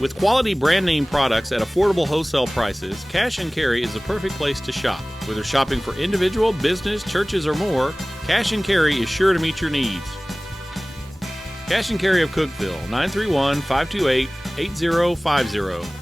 With quality brand name products at affordable wholesale prices, Cash and Carry is the perfect place to shop. Whether shopping for individual, business, churches, or more, Cash and Carry is sure to meet your needs. Cash and Carry of Cookeville, 931-528-8050.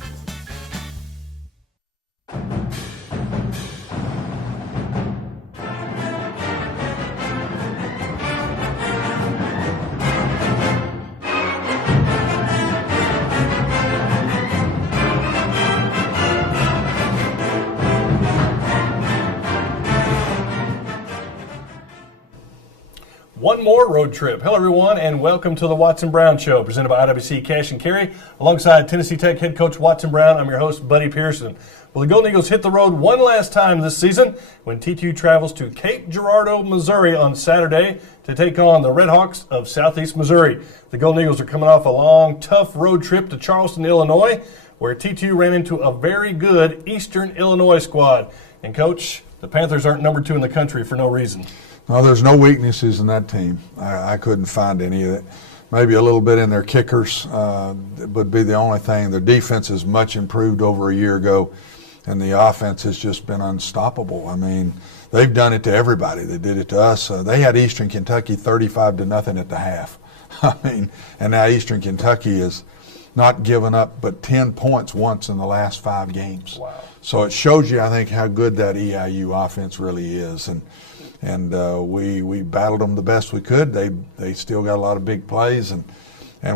One more road trip. Hello, everyone, and welcome to the Watson Brown Show, presented by IWC Cash and Carry. Alongside Tennessee Tech head coach Watson Brown, I'm your host, Buddy Pearson. Well, the Golden Eagles hit the road one last time this season when TTU travels to Cape Girardeau, Missouri on Saturday to take on the Redhawks of Southeast Missouri. The Golden Eagles are coming off a long, tough road trip to Charleston, Illinois, where TTU ran into a very good Eastern Illinois squad. And, Coach, the Panthers aren't number 2 in the country for no reason. No, there's no weaknesses in that team. I couldn't find any of it. Maybe a little bit in their kickers would be the only thing. Their defense is much improved over a year ago, and the offense has just been unstoppable. I mean, they've done it to everybody. They did it to us. They had Eastern Kentucky 35-0 at the half. I mean, and now Eastern Kentucky is not given up but 10 points once in the last 5 games. Wow. So it shows you, I think, how good that EIU offense really is. And we battled them the best we could. They still got a lot of big plays, and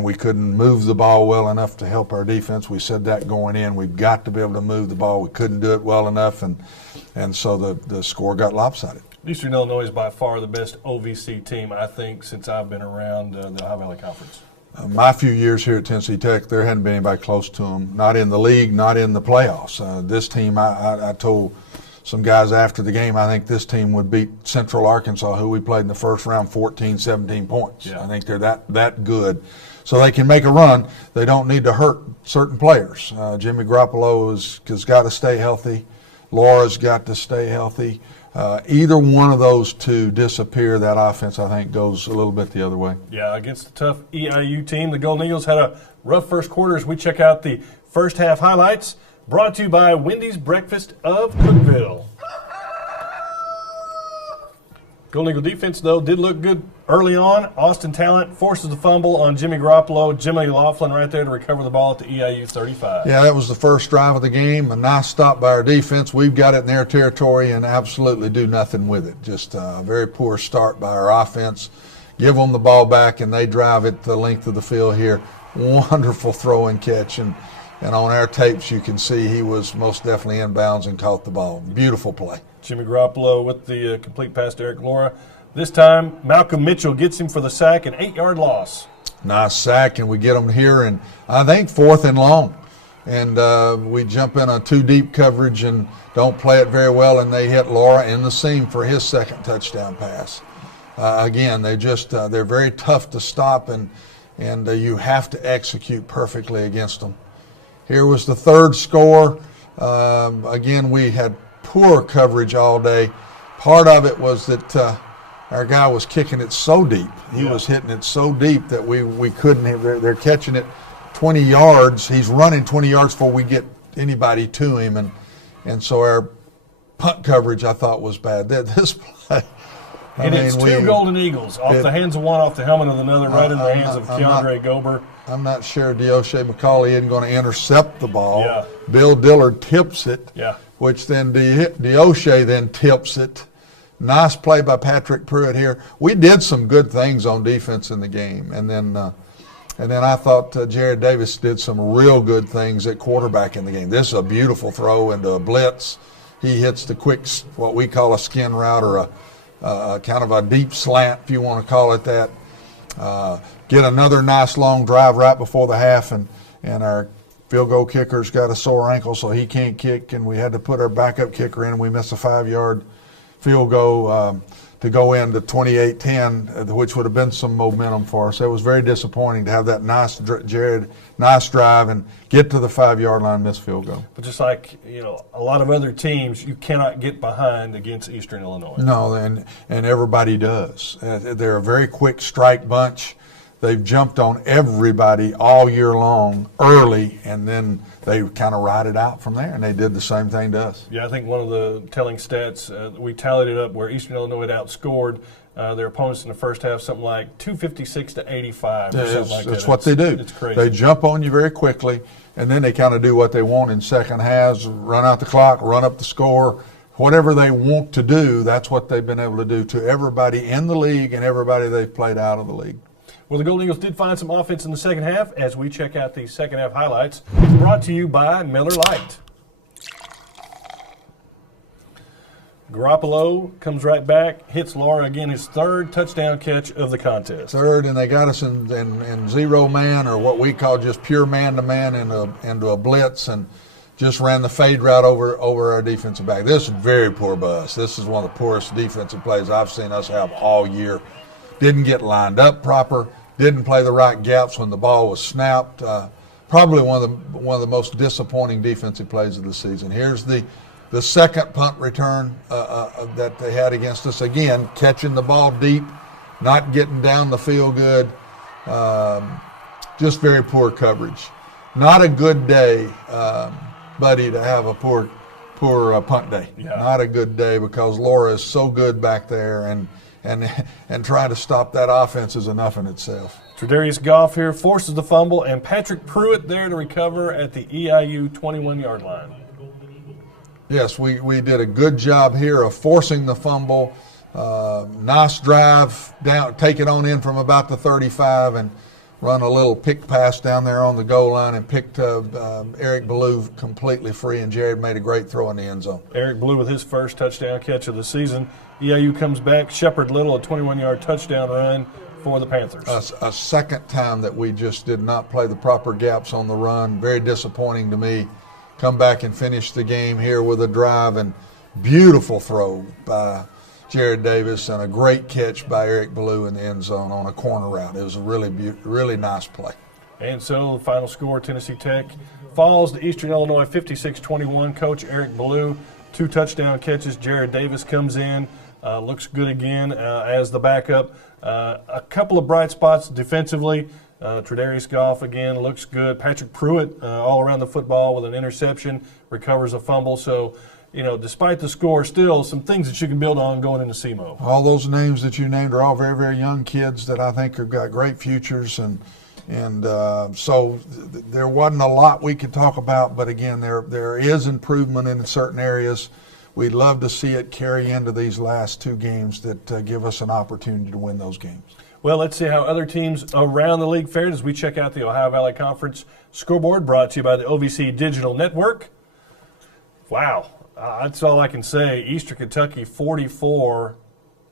we couldn't move the ball well enough to help our defense. We said that going in. We've got to be able to move the ball. We couldn't do it well enough, and so the score got lopsided. Eastern Illinois is by far the best OVC team, I think, since I've been around the Ohio Valley Conference. My few years here at Tennessee Tech, there hadn't been anybody close to them, not in the league, not in the playoffs. This team, I told some guys after the game, I think this team would beat Central Arkansas, who we played in the first round, 14, 17 points. Yeah. I think they're that good. So they can make a run. They don't need to hurt certain players. Jimmy Garoppolo has got to stay healthy. Laura's got to stay healthy. Either one of those two disappear, that offense, I think, goes a little bit the other way. Yeah, against the tough EIU team, the Golden Eagles had a rough first quarter as we check out the first half highlights. Brought to you by Wendy's Breakfast of Cookeville. Golden Eagle defense, though, did look good early on. Austin Talent forces the fumble on Jimmy Garoppolo. Jimmy Laughlin right there to recover the ball at the EIU 35. Yeah, that was the first drive of the game. A nice stop by our defense. We've got it in their territory and absolutely do nothing with it. Just a very poor start by our offense. Give them the ball back, and they drive it the length of the field here. Wonderful throw and catch. And on our tapes, you can see he was most definitely inbounds and caught the ball. Beautiful play. Jimmy Garoppolo with the complete pass to Eric Laura. This time, Malcolm Mitchell gets him for the sack, an 8-yard loss. Nice sack, and we get them here, and I think 4th and long. And we jump in a 2-deep coverage and don't play it very well, and they hit Laura in the seam for his second touchdown pass. Again, they're very tough to stop, and you have to execute perfectly against them. Here was the third score. Again, we had poor coverage all day. Part of it was that our guy was kicking it so deep. He was hitting it so deep that we couldn't. They're catching it 20 yards. He's running 20 yards before we get anybody to him. And so our punt coverage, I thought, was bad. This play. It's two Golden Eagles, off the hands of one, off the helmet of another, right in the hands of Keandre Gober. I'm not sure D'Oshea McCauley isn't going to intercept the ball. Yeah. Bill Dillard tips it, which then D'Oshea then tips it. Nice play by Patrick Pruitt here. We did some good things on defense in the game, and then I thought Jared Davis did some real good things at quarterback in the game. This is a beautiful throw into a blitz. He hits the quick, what we call a skin route, or a kind of a deep slant, if you want to call it that. Get another nice long drive right before the half, and our field goal kicker's got a sore ankle, so he can't kick, and we had to put our backup kicker in, and we missed a 5-yard field goal to go into 28-10, which would have been some momentum for us. It was very disappointing to have that nice drive and get to the 5-yard line, miss field goal. But just like a lot of other teams, you cannot get behind against Eastern Illinois. No, and everybody does. They're a very quick strike bunch. they've jumped on everybody all year long early, and then they kind of ride it out from there, and they did the same thing to us. Yeah, I think one of the telling stats, we tallied it up where Eastern Illinois had outscored their opponents in the first half, something like 256 to 85 or something like that. That's what they do. It's crazy. They jump on you very quickly, and then they kind of do what they want in second halves, run out the clock, run up the score. Whatever they want to do, that's what they've been able to do to everybody in the league and everybody they've played out of the league. Well, the Golden Eagles did find some offense in the second half as we check out the second half highlights, brought to you by Miller Lite. Garoppolo comes right back, hits Laura again, his third touchdown catch of the contest. Third, and they got us in zero man, or what we call just pure man-to-man into a blitz, and just ran the fade route over our defensive back. This is very poor by us. This is one of the poorest defensive plays I've seen us have all year. Didn't get lined up proper, didn't play the right gaps when the ball was snapped. Probably one of the most disappointing defensive plays of the season. Here's the second punt return that they had against us. Again, catching the ball deep, not getting down the field good. Just very poor coverage. Not a good day, buddy, to have a poor punt day. Yeah. Not a good day, because Laura is so good back there, and trying to stop that offense is enough in itself. Tredarius Goff here forces the fumble, and Patrick Pruitt there to recover at the EIU 21-yard line. Yes, we did a good job here of forcing the fumble. Nice drive down, take it on in from about the 35 and run a little pick pass down there on the goal line and picked Eric Ballou completely free, and Jared made a great throw in the end zone. Eric Ballou with his first touchdown catch of the season. EIU comes back. Shepard Little, a 21-yard touchdown run for the Panthers. A second time that we just did not play the proper gaps on the run. Very disappointing to me. Come back and finish the game here with a drive, and beautiful throw by Jared Davis and a great catch by Eric Ballou in the end zone on a corner route. It was a really nice play. And so the final score, Tennessee Tech falls to Eastern Illinois 56-21. Coach Eric Ballou, 2 touchdown catches. Jared Davis comes in, looks good again as the backup. A couple of bright spots defensively. Tredarius Goff again looks good. Patrick Pruitt all around the football with an interception, recovers a fumble. So, despite the score, still some things that you can build on going into SEMO. All those names that you named are all very, very young kids that I think have got great futures, and so there wasn't a lot we could talk about. But again, there is improvement in certain areas. We'd love to see it carry into these last 2 games that give us an opportunity to win those games. Well, let's see how other teams around the league fared as we check out the Ohio Valley Conference scoreboard, brought to you by the OVC Digital Network. Wow, that's all I can say. Eastern Kentucky 44,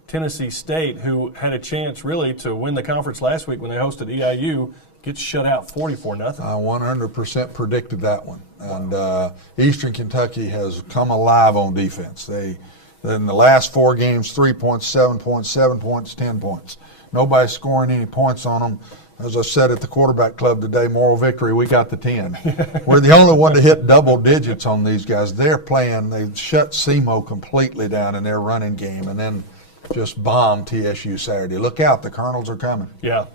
Tennessee State, who had a chance really to win the conference last week when they hosted EIU, gets shut out 44-0. I 100% predicted that one. And Eastern Kentucky has come alive on defense. They, in the last 4 games, 3 points, 7 points, 7 points, 10 points. Nobody's scoring any points on them. As I said at the quarterback club today, moral victory, we got the 10. We're the only one to hit double digits on these guys. They're playing, they shut SEMO completely down in their running game, and then just bombed TSU Saturday. Look out, the Colonels are coming. Yeah.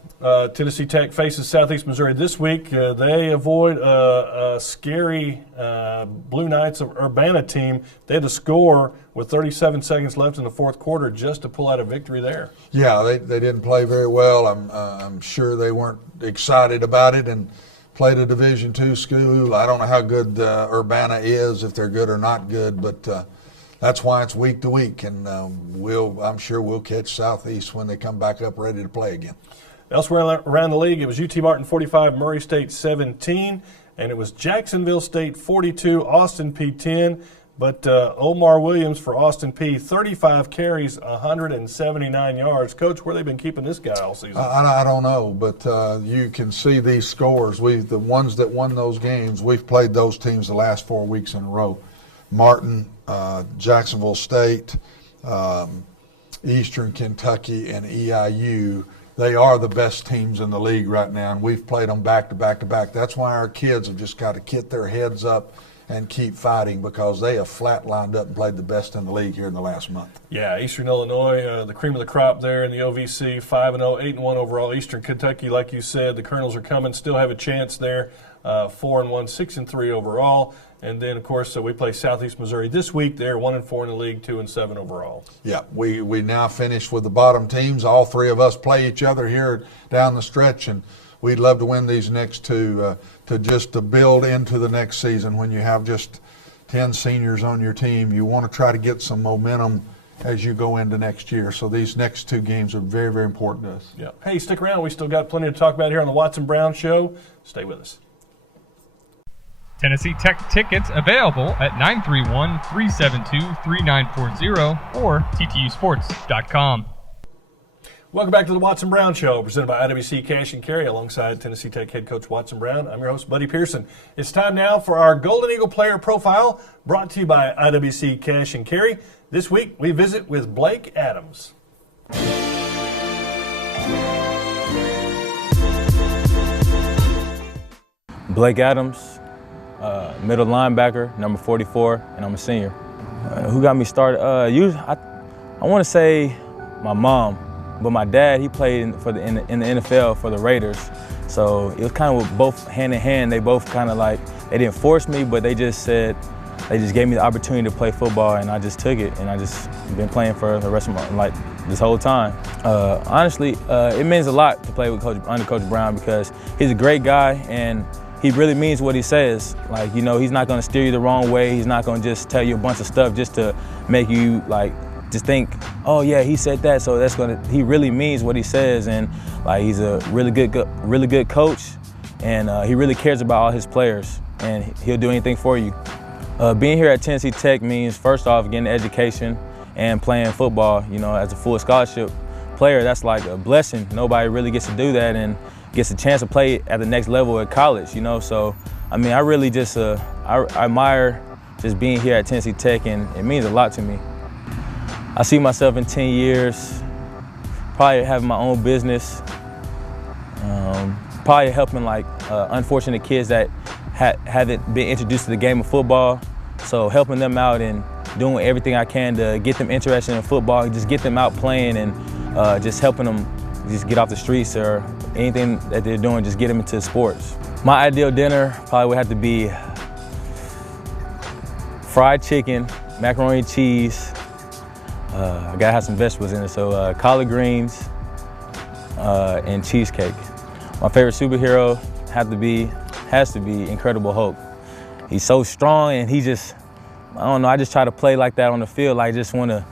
Tennessee Tech faces Southeast Missouri this week. They avoid a scary Blue Knights of Urbana team. They had to score with 37 seconds left in the fourth quarter just to pull out a victory there. Yeah, they didn't play very well. I'm sure they weren't excited about it, and played a Division II school. I don't know how good Urbana is, if they're good or not good, but that's why it's week to week, and I'm sure we'll catch Southeast when they come back up ready to play again. Elsewhere around the league, it was UT Martin 45, Murray State 17, and it was Jacksonville State 42, Austin P 10. But Omar Williams for Austin P, 35 carries, 179 yards. Coach, where they been keeping this guy all season? I don't know, but you can see these scores. The ones that won those games, we've played those teams the last 4 weeks in a row. Martin, Jacksonville State, Eastern Kentucky, and EIU. They are the best teams in the league right now, and we've played them back to back to back. That's why our kids have just got to get their heads up and keep fighting, because they have flatlined up and played the best in the league here in the last month. Yeah, Eastern Illinois, the cream of the crop there in the OVC, 5-0, 8-1 overall. Eastern Kentucky, like you said, the Colonels are coming, still have a chance there, 4-1, 6-3 overall. And then, of course, we play Southeast Missouri this week. They're 1-4 in the league, 2-7 overall. Yeah, we now finished with the bottom teams. All three of us play each other here down the stretch, and we'd love to win these next two to build into the next season. When you have just 10 seniors on your team, you want to try to get some momentum as you go into next year. So these next two games are very, very important to us. Yeah. Hey, stick around. We still got plenty to talk about here on the Watson Brown Show. Stay with us. Tennessee Tech tickets available at 931-372-3940 or ttusports.com. Welcome back to the Watson Brown Show, presented by IWC Cash and Carry, alongside Tennessee Tech head coach Watson Brown. I'm your host, Buddy Pearson. It's time now for our Golden Eagle Player Profile, brought to you by IWC Cash and Carry. This week, we visit with Blake Adams. Blake Adams, middle linebacker, number 44, and I'm a senior. Who got me started? I want to say my mom, but my dad, he played in the NFL for the Raiders. So it was kind of both hand in hand. They both kind of like, they didn't force me, but they just gave me the opportunity to play football, and I just took it, and I just been playing for the rest of my life, this whole time. Honestly, it means a lot to play with under Coach Brown, because he's a great guy, and he really means what he says. Like, you know, he's not gonna steer you the wrong way. He's not gonna just tell you a bunch of stuff just to make you like, just think, oh yeah, he said that, so he really means what he says. And like, he's a really good coach, and he really cares about all his players, and he'll do anything for you. Being here at Tennessee Tech means, first off, getting an education and playing football, you know, as a full scholarship player. That's like a blessing. Nobody really gets to do that, and gets a chance to play at the next level at college, you know. So, I mean, I really just, I admire just being here at Tennessee Tech, and it means a lot to me. I see myself in 10 years, probably having my own business, probably helping like unfortunate kids that haven't been introduced to the game of football. So helping them out and doing everything I can to get them interested in football, just get them out playing, and just helping them just get off the streets, or anything that they're doing, just get them into sports. My ideal dinner probably would have to be fried chicken, macaroni and cheese. I gotta have some vegetables in it, so collard greens and cheesecake. My favorite superhero has to be Incredible Hulk. He's so strong, and he just, I don't know, I just try to play like that on the field. I just want to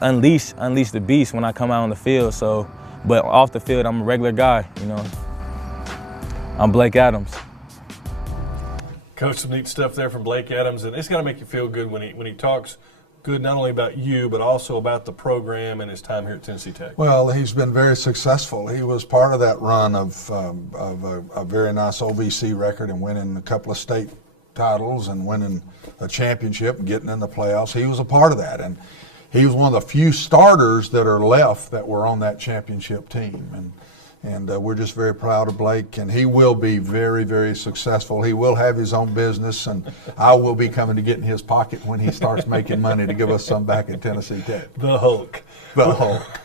unleash the beast when I come out on the field. So, but off the field, I'm a regular guy, you know. I'm Blake Adams. Coach, some neat stuff there from Blake Adams, and it's got to make you feel good when he talks good not only about you, but also about the program and his time here at Tennessee Tech. Well, he's been very successful. He was part of that run of a very nice OVC record, and winning a couple of state titles and winning a championship and getting in the playoffs. He was a part of that, and he was one of the few starters that are left that were on that championship team. And we're just very proud of Blake, and he will be very, very successful. He will have his own business, and I will be coming to get in his pocket when he starts making money to give us some back at Tennessee Tech. The Hulk. The Hulk.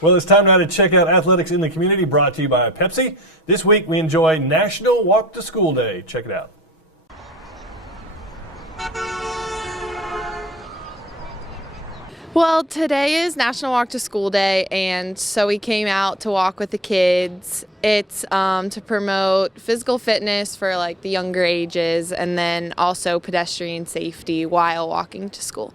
Well, it's time now to check out athletics in the community, brought to you by Pepsi. This week we enjoy National Walk to School Day. Check it out. Well, today is National Walk to School Day, and so we came out to walk with the kids. It's to promote physical fitness for like the younger ages, and then also pedestrian safety while walking to school.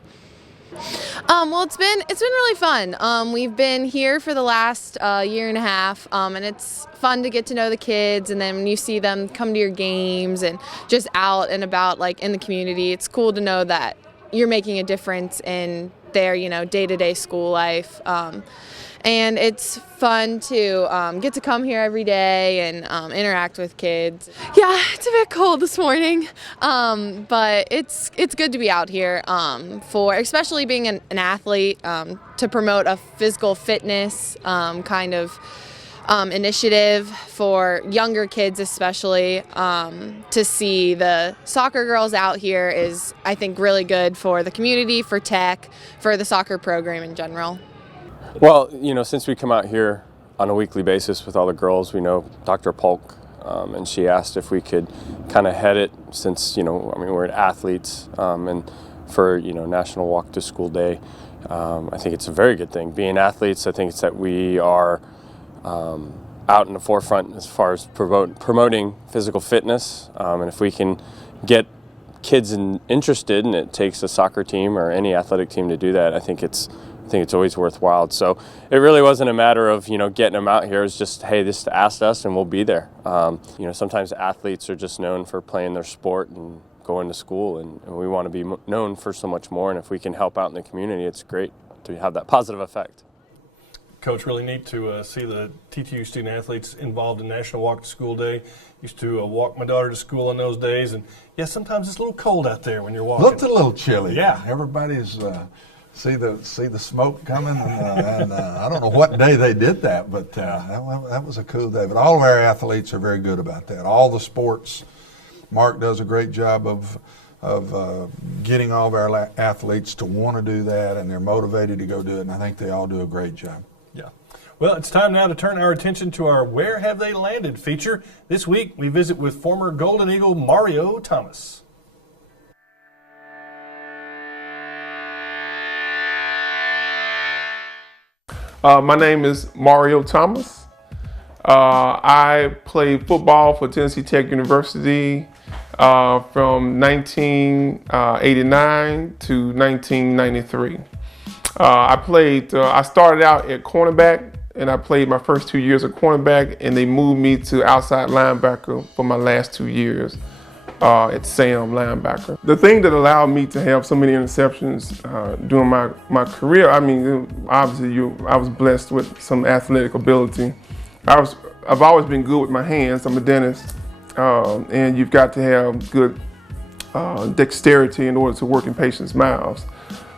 Well, it's been really fun. We've been here for the last year and a half, and it's fun to get to know the kids. And then when you see them come to your games and just out and about, like in the community, it's cool to know that you're making a difference in their, day-to-day school life. And it's fun to get to come here every day and interact with kids. Yeah, it's a bit cold this morning, but it's good to be out here for, especially being an athlete, to promote a physical fitness kind of initiative for younger kids especially. To see the soccer girls out here is, I think, really good for the community, for tech, for the soccer program in general. Well, since we come out here on a weekly basis with all the girls, we know Dr. Polk, and she asked if we could kind of head it since, we're athletes, and for, National Walk to School Day. I think it's a very good thing. Being athletes, I think it's that we are out in the forefront as far as promoting physical fitness, and if we can get kids interested, and it takes a soccer team or any athletic team to do that, I think it's always worthwhile. So it really wasn't a matter of getting them out here. It's just, hey, just ask us and we'll be there. Sometimes athletes are just known for playing their sport and going to school, and we want to be known for so much more. And if we can help out in the community, it's great to have that positive effect. Coach, really neat to see the TTU student athletes involved in National Walk to School Day. Used to walk my daughter to school on those days, and yeah, sometimes it's a little cold out there when you're walking. Looked a little chilly. Yeah, everybody's see the smoke coming, and I don't know what day they did that, but that was a cool day. But all of our athletes are very good about that. All the sports. Mark does a great job of getting all of our athletes to want to do that, and they're motivated to go do it, and I think they all do a great job. Yeah. Well, it's time now to turn our attention to our Where Have They Landed feature. This week, we visit with former Golden Eagle Mario Thomas. My name is Mario Thomas. I played football for Tennessee Tech University from 1989 to 1993. I started out at cornerback, and I played my first 2 years at cornerback, and they moved me to outside linebacker for my last 2 years at Sam linebacker. The thing that allowed me to have so many interceptions during my career, obviously I was blessed with some athletic ability. I've always been good with my hands. I'm a dentist, and you've got to have good dexterity in order to work in patients' mouths.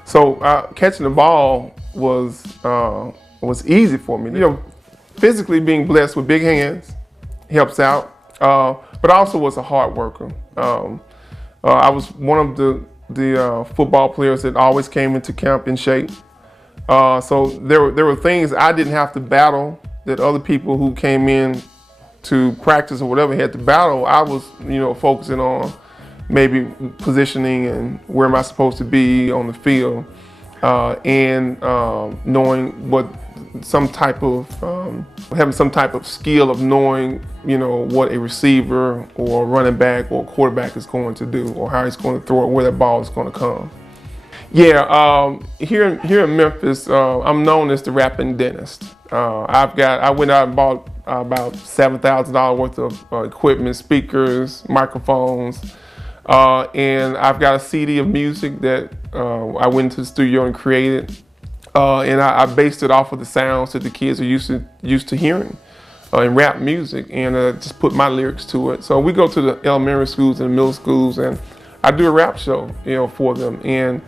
So catching the ball was easy for me. Physically being blessed with big hands helps out, but I also was a hard worker. I was one of the football players that always came into camp in shape. So there were things I didn't have to battle that other people who came in to practice or whatever had to battle. I was, focusing on maybe positioning and where am I supposed to be on the field, and knowing what having some type of skill of knowing, what a receiver or a running back or a quarterback is going to do, or how he's going to throw it, where that ball is going to come. Yeah, here in Memphis, I'm known as the rapping dentist. I went out and bought about $7,000 worth of equipment, speakers, microphones, and I've got a CD of music that I went into the studio and created, and I based it off of the sounds that the kids are used to hearing in rap music, and just put my lyrics to it. So we go to the elementary schools and the middle schools, and I do a rap show, for them, and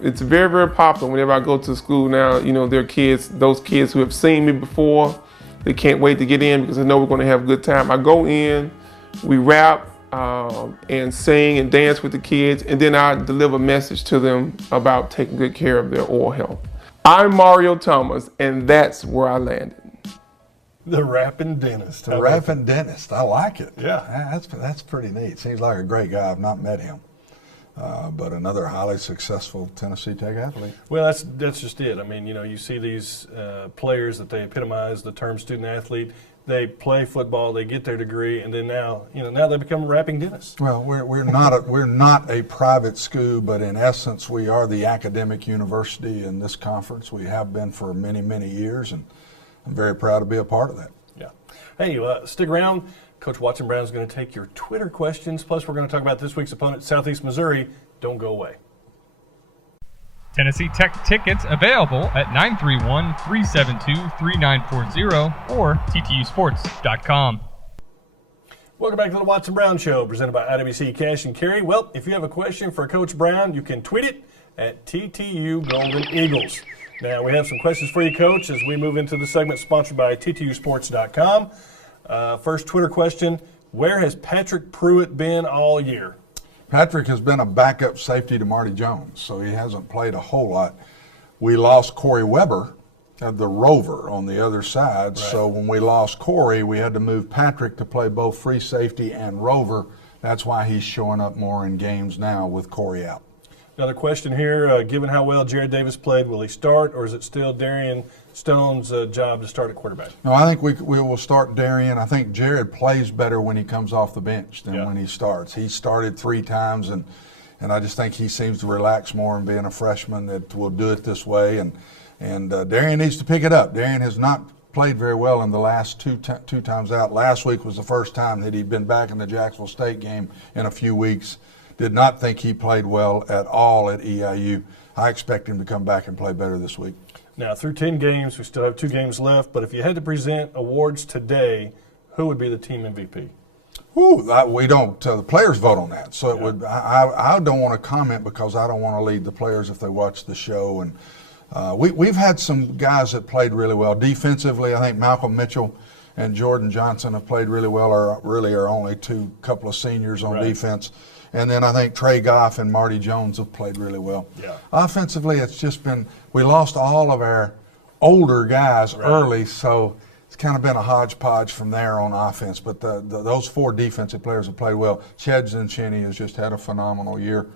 it's very, very popular. Whenever I go to school now, there are those kids who have seen me before. They can't wait to get in because they know we're going to have a good time. I go in, we rap, and sing and dance with the kids, and then I deliver a message to them about taking good care of their oral health. I'm Mario Thomas, and that's where I landed. The rapping dentist. The rapping dentist. I like it. Yeah. That's pretty neat. Seems like a great guy. I've not met him. But another highly successful Tennessee Tech athlete. Well, that's just it. You see these players that they epitomize the term student athlete. They play football, they get their degree, and then now they become rapping dentists. Well, we're not a private school, but in essence, we are the academic university in this conference. We have been for many, many years, and I'm very proud to be a part of that. Yeah. Hey, stick around. Coach Watson Brown is going to take your Twitter questions. Plus, we're going to talk about this week's opponent, Southeast Missouri. Don't go away. Tennessee Tech tickets available at 931-372-3940 or ttusports.com. Welcome back to the Watson Brown Show, presented by IWC Cash and Carry. Well, if you have a question for Coach Brown, you can tweet it at TTU Golden Eagles. Now, we have some questions for you, Coach, as we move into the segment sponsored by TTUsports.com. First Twitter question, where has Patrick Pruitt been all year? Patrick has been a backup safety to Marty Jones, so he hasn't played a whole lot. We lost Corey Weber of the Rover on the other side, Right. So when we lost Corey, we had to move Patrick to play both free safety and Rover. That's why he's showing up more in games now with Corey out. Another question here, given how well Jared Davis played, will he start, or is it still Darian Stone's job to start at quarterback? No, I think we will start Darian. I think Jared plays better when he comes off the bench than when he starts. He started 3 times, and I just think he seems to relax more in being a freshman that will do it this way. And Darian needs to pick it up. Darian has not played very well in the last two times out. Last week was the first time that he'd been back in the Jacksonville State game in a few weeks. Did not think he played well at all at EIU. I expect him to come back and play better this week. Now, through 10 games, we still have 2 games left, but if you had to present awards today, who would be the team MVP? We don't. The players vote on that, so it would. I don't want to comment because I don't want to lead the players if they watch the show. And we've had some guys that played really well defensively. I think Malcolm Mitchell and Jordan Johnson have played really well. Are our only couple of seniors on defense. And then I think Trey Goff and Marty Jones have played really well. Yeah. Offensively, it's just been, we lost all of our older guys early, so it's kind of been a hodgepodge from there on offense. But those 4 defensive players have played well. Chad Zinchini has just had a phenomenal year.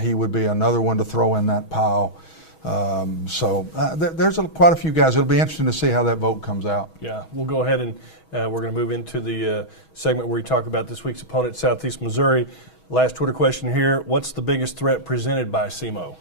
He would be another one to throw in that pile. There's quite a few guys. It'll be interesting to see how that vote comes out. Yeah, we'll go ahead and we're going to move into the segment where we talk about this week's opponent, Southeast Missouri. Last Twitter question here. What's the biggest threat presented by SEMO?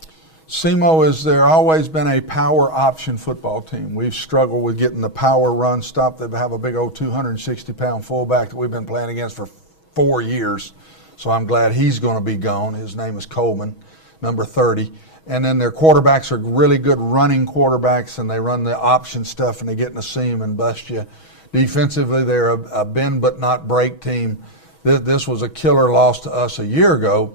SEMO is there always been a power option football team. We've struggled with getting the power run stop. They have a big old 260-pound fullback that we've been playing against for 4 years. So I'm glad he's going to be gone. His name is Coleman, number 30. And then their quarterbacks are really good running quarterbacks, and they run the option stuff, and they get in the seam and bust you. Defensively, they're a bend but not break team. This was a killer loss to us a year ago.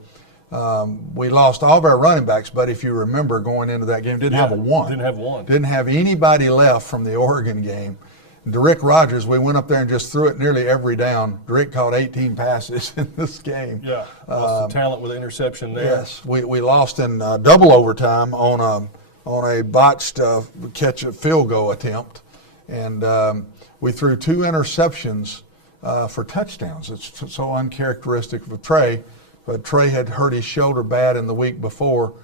We lost all of our running backs, but if you remember going into that game, didn't have one. Didn't have anybody left from the Oregon game. Derrick Rogers, we went up there and just threw it nearly every down. Derrick caught 18 passes in this game. Yeah, lost some talent with interception there. Yes, we lost in double overtime on a botched catch a field goal attempt, and we threw 2 interceptions for touchdowns. It's so uncharacteristic of Trey, but Trey had hurt his shoulder bad in the week before,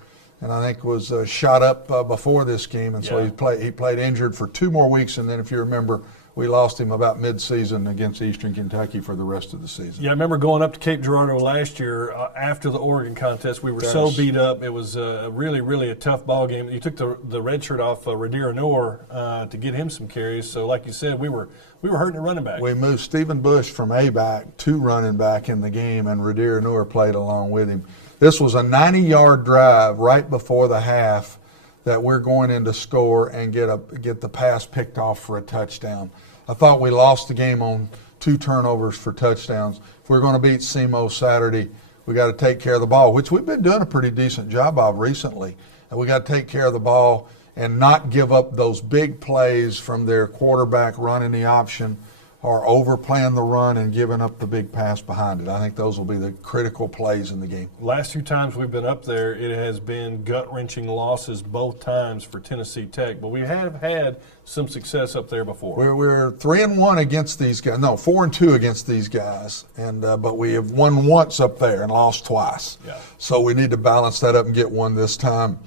and I think was shot up before this game, and so he played injured for 2 more weeks, and then if you remember, we lost him about mid-season against Eastern Kentucky for the rest of the season. Yeah, I remember going up to Cape Girardeau last year after the Oregon contest. We were so beat up. It was really, really a tough ball game. You took the red shirt off Radir Noor to get him some carries. So, like you said, we were hurting a running back. We moved Stephen Bush from A-back to running back in the game, and Radir Noor played along with him. This was a 90-yard drive right before the half that we're going in to score and get the pass picked off for a touchdown. I thought we lost the game on 2 turnovers for touchdowns. If we're going to beat SEMO Saturday, we got to take care of the ball, which we've been doing a pretty decent job of recently. And we got to take care of the ball and not give up those big plays from their quarterback running the option or overplaying the run and giving up the big pass behind it. I think those will be the critical plays in the game. Last 2 times we've been up there, it has been gut-wrenching losses both times for Tennessee Tech, but we have had some success up there before. We're 3-1 against these guys. No, 4-2 against these guys, and but we have won once up there and lost twice. Yeah. So we need to balance that up and get one this time.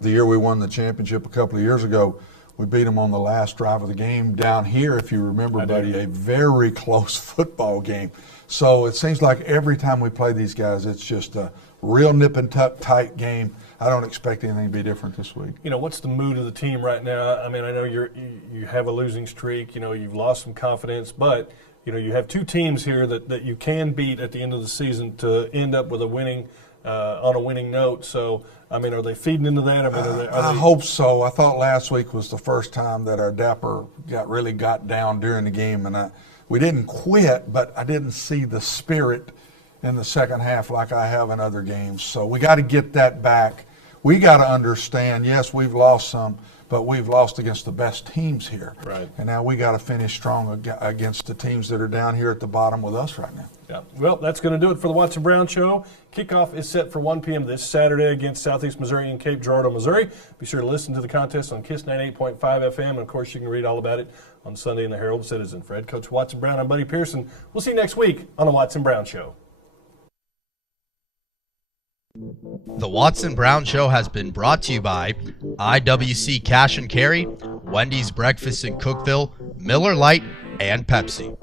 The year we won the championship a couple of years ago, we beat them on the last drive of the game down here, if you remember, buddy, a very close football game. So it seems like every time we play these guys, it's just a real nip and tuck tight game. I don't expect anything to be different this week. You know, what's the mood of the team right now? I mean, I know you have a losing streak. You know, you've lost some confidence, but you know, you have 2 teams here that you can beat at the end of the season to end up with a winning on a winning note. So, I mean, are they feeding into that? I mean, I hope so. I thought last week was the first time that our Dapper really got down during the game, and we didn't quit, but I didn't see the spirit in the second half like I have in other games. So we got to get that back. we got to understand, yes, we've lost some, but we've lost against the best teams here. Right. And now we got to finish strong against the teams that are down here at the bottom with us right now. Yeah. Well, that's going to do it for the Watson Brown Show. Kickoff is set for 1 p.m. this Saturday against Southeast Missouri in Cape Girardeau, Missouri. Be sure to listen to the contest on KISS 98.5 FM. And, of course, you can read all about it on Sunday in the Herald-Citizen. For Head Coach Watson Brown, I'm Buddy Pearson. We'll see you next week on the Watson Brown Show. The Watson Brown Show has been brought to you by IWC Cash and Carry, Wendy's Breakfast in Cookeville, Miller Lite, and Pepsi.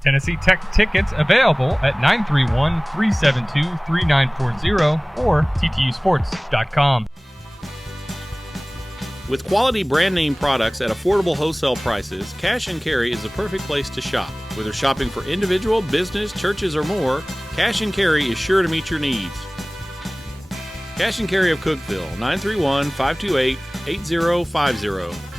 Tennessee Tech tickets available at 931-372-3940 or ttusports.com. With quality brand name products at affordable wholesale prices, Cash and Carry is the perfect place to shop. Whether shopping for individual, business, churches, or more, Cash and Carry is sure to meet your needs. Cash and Carry of Cookeville, 931-528-8050.